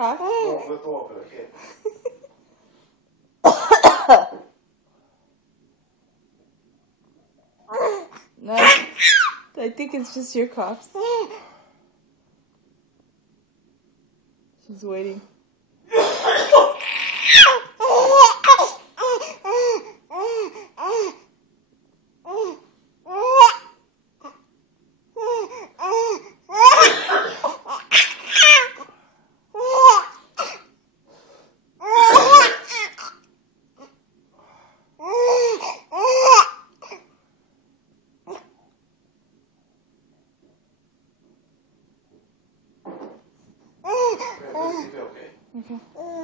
cough? Gå upp, okej. No, I think it's just your coughs. She's waiting. Är det okej? Okay.